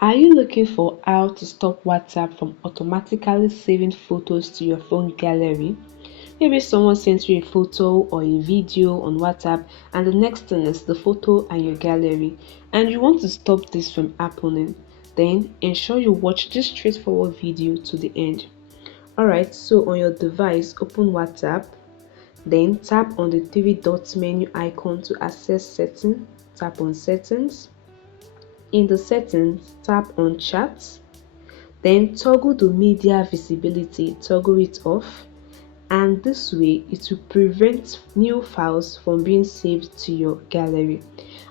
Are you looking for how to stop WhatsApp from automatically saving photos to your phone gallery? Maybe someone sent you a photo or a video on WhatsApp, and the next thing is the photo and your gallery, and you want to stop this from happening. Then ensure you watch this straightforward video to the end. Alright, so on your device, open WhatsApp, then tap on the three dots menu icon to access settings. Tap on settings. In the settings, tap on chat, then toggle the media visibility, toggle it off, and this way it will prevent new files from being saved to your gallery.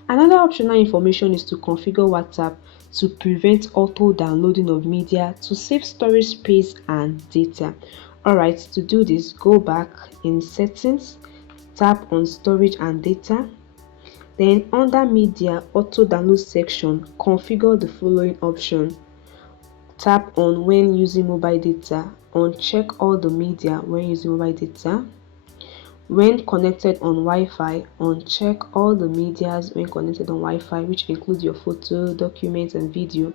Another optional information is to configure WhatsApp to prevent auto downloading of media to save storage space and data. Alright, to do this, go back in settings, tap on storage and data. Then under media auto download section, configure the following option. Tap on when using mobile data, uncheck all the media when using mobile data. When connected on Wi-Fi, uncheck all the medias when connected on Wi-Fi, which include your photo, documents and video.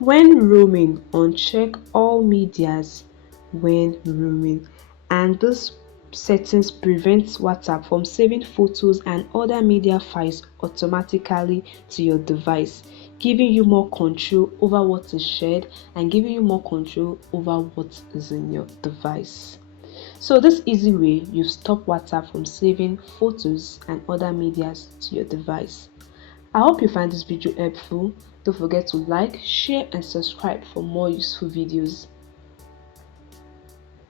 When roaming, uncheck all medias when roaming. And this settings prevents WhatsApp from saving photos and other media files automatically to your device, giving you more control over what is shared and giving you more control over what is in your device. So this easy way, you stop WhatsApp from saving photos and other medias to your device. I hope you find this video helpful. Don't forget to like, share and subscribe for more useful videos.